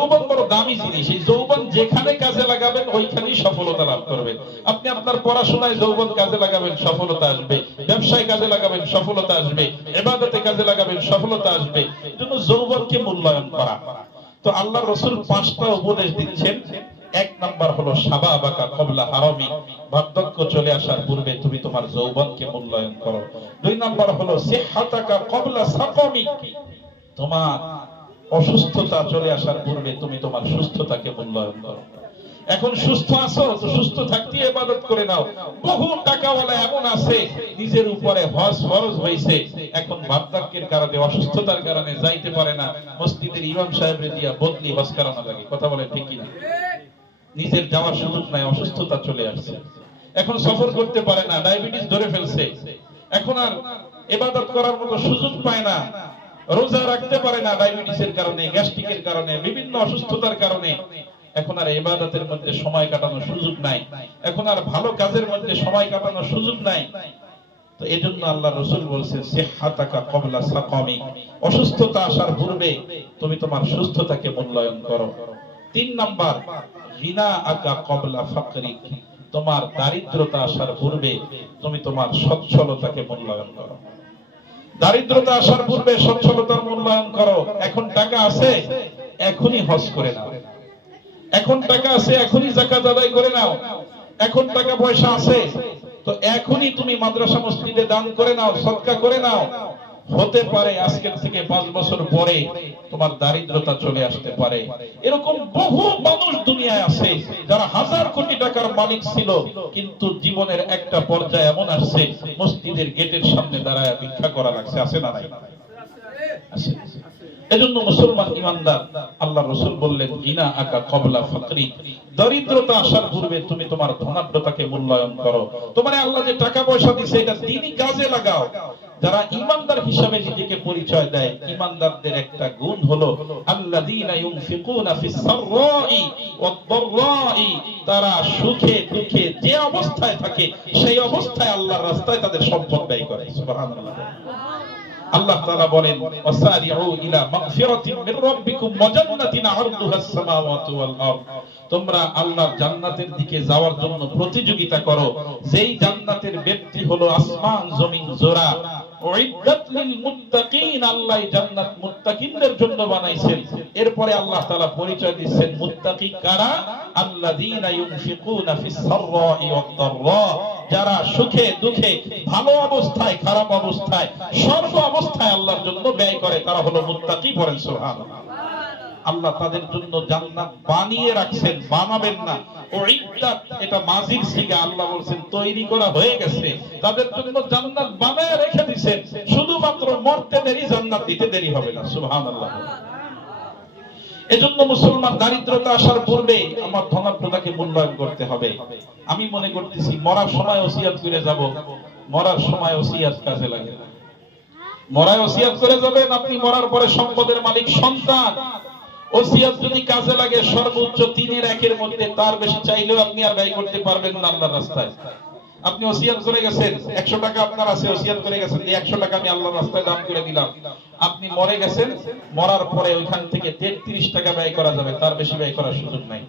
যৌবন বড় দামি জিনিস। এই যৌবন যেখানে কাজে লাগাবেন, ওইখানেই সফলতা লাভ করবেন। আপনি আপনার পড়াশোনায় যৌবন কাজে লাগাবেন, সফলতা আসবে। ব্যবসায় কাজে লাগাবেন, সফলতা আসবে। এবাদতে কাজে লাগাবেন, সফলতা আসবে। এজন্য যৌবনকে মূল্যায়ন করা। তো আল্লাহ রসুল পাঁচটা উপদেশ দিচ্ছেন। এক নাম্বার হলো, সাবা বাকা কবলা হারমি। বার্ধক্য চলে আসার পূর্বে তুমি তোমার যৌবনকে মূল্যায়ন করো। দুই নাম্বার হলো, সিহাতাকা কবলা সাকমি। তোমার অসুস্থতা চলে আসার পূর্বে তুমি তোমার সুস্থতাকে মূল্যায়ন করো। এখন সুস্থ আছো, তো সুস্থ থাকতে ইবাদত করে নাও। বহু টাকাওয়ালা এমন আছে, নিজের উপরে হজ ফরজ হয়েছে। এখন বার্ধক্যের কারণে, অসুস্থতার কারণে যাইতে পারে না। মসজিদের ইমাম সাহেবের দিয়া বদলি হজ করানো লাগে। কথা বলে ঠিক কিনা? নিজের যাওয়ার সুযোগ নাই, অসুস্থতা চলে আসছে। এখন সফর করতে পারে না, ডায়াবেটিস ধরে ফেলছে। এখন আর এবাদত করার মতো সুযোগ পায় না। রোজা রাখতে পারে না ডায়াবেটিসের কারণে, গ্যাস্ট্রিকের কারণে, বিভিন্ন অসুস্থতার কারণে। এখন আর ইবাদতের মধ্যে সময় কাটানোর সুযোগ নাই। এখন আর ভালো কাজের মধ্যে সময় কাটানোর সুযোগ নাই। তো এই জন্য আল্লাহ রসুল বলছেন, সিহাতাকা কবলা সাকামি। অসুস্থতা আসার পূর্বে তুমি তোমার সুস্থতাকে মূল্যায়ন করো। তিন নাম্বার, গিনা আকা কবলা ফাকরি। তোমার দারিদ্রতা আসার পূর্বে তুমি তোমার সচ্ছলতাকে মূল্যায়ন করো। দারিদ্রতা আসার পূর্বে সচ্ছলতার মূল্যায়ন করো। এখন টাকা আছে, এখনই হজ করে নাও। এখন টাকা আছে, এখনই জাকাত আদায় করে নাও। এখন টাকা পয়সা আছে, তো এখনই তুমি মাদ্রাসা মসজিদে দান করে নাও সৎকা করে নাও। হতে পারে আজকের থেকে পাঁচ বছর পরে তোমার দারিদ্রতা চলে আসতে পারে। এরকম বহু মানুষ দুনিয়ায় আছে, যারা হাজার কোটি টাকার মালিক ছিল, কিন্তু জীবনের একটা পর্যায়ে এমন আসছে, মসজিদের গেটের সামনে দাঁড়ায় ভিক্ষা করা লাগছে, আছে না নাই? এজন্য মুসলমান ইমানদার, আল্লাহ রসুল বললেন, গিনা আকা কবলা ফাকরি দরিদ্রতা আসার পূর্বে তুমি তোমার ধনাঢ্যতাকে মূল্যায়ন করো। তোমার আল্লাহ যে টাকা পয়সা দিছে, এটা দিনই কাজে লাগাও। যারা ইমানদার হিসাবে নিজেকে পরিচয় দেয়, ইমানদারদের একটা গুণ হলো, আল্লাযীনা ইউনফিকুনা ফিস সাররাই ওয়াদ-দাররাই তারা সুখে দুঃখে যে অবস্থায় থাকে, সেই অবস্থায় আল্লাহর রাস্তায় তাদের সম্পদ ব্যয় করে। সুবহানাল্লাহ। আল্লাহ তাআলা বলেন, ওয়াসারিউ ইলা মাগফিরাতিন মির রাব্বিকুম ওয়া জান্নাতিন আরদুহাস সামাওয়াতু ওয়াল আরদ। তোমরা আল্লাহর জান্নাতের দিকে যাওয়ার জন্য প্রতিযোগিতা করো। যেই জান্নাতের ব্যক্তি হলো আসমান জমিন জোড়া এরপরে আল্লাহ পরিচয় দিচ্ছেন, মুত্তাকি কারা? আল্লাযীনা যারা সুখে, দুঃখে, ভালো অবস্থায়, খারাপ অবস্থায়, সর্ব অবস্থায় আল্লাহর জন্য ব্যয় করে, তারা হলো মুত্তাকি পড়েন সুবহানাল্লাহ। আল্লাহ তাদের জন্য জান্নাত বানিয়ে রাখছেন, বানাবেন না। এটা মাজির সিগা আল্লাহ বলছেন, তৈরি করা হয়ে গেছে। তাদের জন্য জান্নাত বানায় রেখে মরতে দেরি, জান্নাত দিতে দেরি হবে না, সুবহানাল্লাহ। এজন্য মুসলমান দারিদ্রতা আসার পূর্বে আমার ধনাত্মতাকে মূল্যায়ন করতে হবে। আমি মনে করতেছি, মরার সময় ওসিয়াত করে যাব, মরার সময় ওসিয়াত কাজে লাগে মরায় ওসিয়াত করে যাবেন, আপনি মরার পরে সম্পদের মালিক, সন্তান। ওসিয়াত যদি কাজে লাগে, সর্বোচ্চ তিনের একের মধ্যে তার বেশি চাইলেও আপনি আর ব্যয় করতে পারবেন না আল্লাহর রাস্তায়। আপনি ওসিয়াত করে গেছেন, একশো টাকা আপনার আছে, ওসিয়াত করে গেছেন যে একশো টাকা আমি আল্লাহর রাস্তায় দান করে দিলাম। আপনি মরে গেছেন, মরার পরে ওইখান থেকে তেত্রিশ টাকা ব্যয় করা যাবে, তার বেশি ব্যয় করার সুযোগ নাই।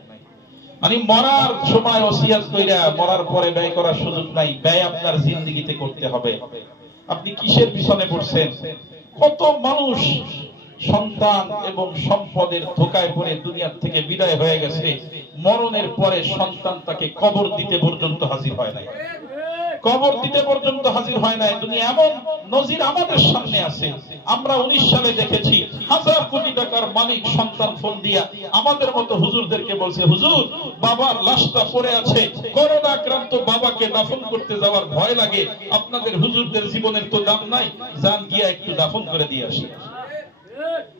মানে মরার সময় ওসিয়াত কইরা মরার পরে ব্যয় করার সুযোগ নাই, ব্যয় আপনার জিন্দিগিতে করতে হবে। আপনি কিসের পিছনে পড়ছেন? কত মানুষ সন্তান এবং সম্পদের ধোকায় পড়ে দুনিয়ার থেকে বিদায় হয়ে গেছে, মরণের পরে সন্তান তাকে কবর দিতে পর্যন্ত হাজির হয় নাই। কবর দিতে পর্যন্ত হাজির হয় নাই। দুনিয়া এমন নজির আমাদের সামনে আছে। আমরা উনিশ সালে দেখেছি, হাজার কোটি টাকার মালিক সন্তান ফোন দিয়া আমাদের মতো হুজুরদেরকে বলছে, হুজুর, বাবার লাশটা পড়ে আছে। করোনা আক্রান্ত বাবাকে দাফন করতে যাওয়ার ভয় লাগে। আপনাদের হুজুরদের জীবনের তো দাম নাই। যান গিয়া একটু দাফন করে দিয়ে আসি।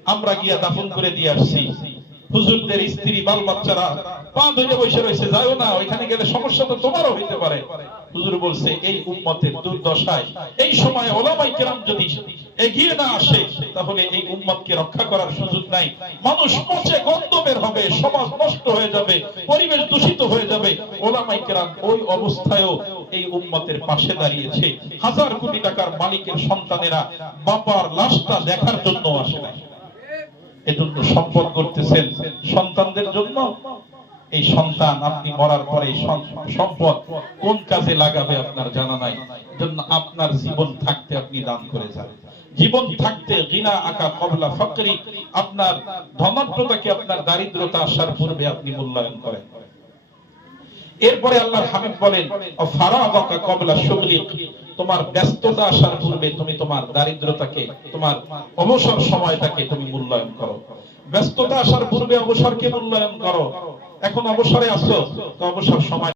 আমরা গিয়া দাফন করে দিয়ে আসছি। হুজুরদের স্ত্রী বাল বাচ্চারা পা ধরে বসে রয়েছে যাও না, ওইখানে গেলে সমস্যা তো তোমারও হইতে পারে। হুজুর বলছে, এই উম্মতের দুর্দশায়, এই সময় ওলামাই কেরাম যদি এগিয়ে না আসে, তাহলে এই উম্মতকে রক্ষা করার সুযোগ নাই। মানুষ পচে গন্ধ বের হবে, সমাজ নষ্ট হয়ে যাবে, পরিবেশ দূষিত হয়ে যাবে। ওলামাই কেরাম ওই অবস্থায়ও এই উম্মতের পাশে দাঁড়িয়েছে। হাজার কোটি টাকার মালিকের সন্তানেরা বাবার লাশটা দেখার জন্য আসে নাই। এজন্য সম্পদ করতেছেন সন্তানদের জন্য। এই সন্তান আপনি মরার পরে সম্পদ কোন কাজে লাগাবে আপনার জানা নাই। জন্য আপনার জীবন থাকতে আপনি দান করে যান। জীবন থাকতে গিনা আকা কবলা ফকরি, আপনার ধনত্রতাকে আপনার দারিদ্রতা আসার পূর্বে আপনি মূল্যায়ন করেন। এরপরে আল্লাহর হাবিব বলেন ফারাগাকা কবলা শুগলিক তোমার ব্যস্ততা আসার পূর্বে তুমি তোমার দারিদ্রতাকে, তোমার অবসর সময়টাকে তুমি মূল্যায়ন করো। ব্যস্ততা আসার পূর্বে অবসরকে মূল্যায়ন করো। এখন অবসরে আসো তো অবসর সময়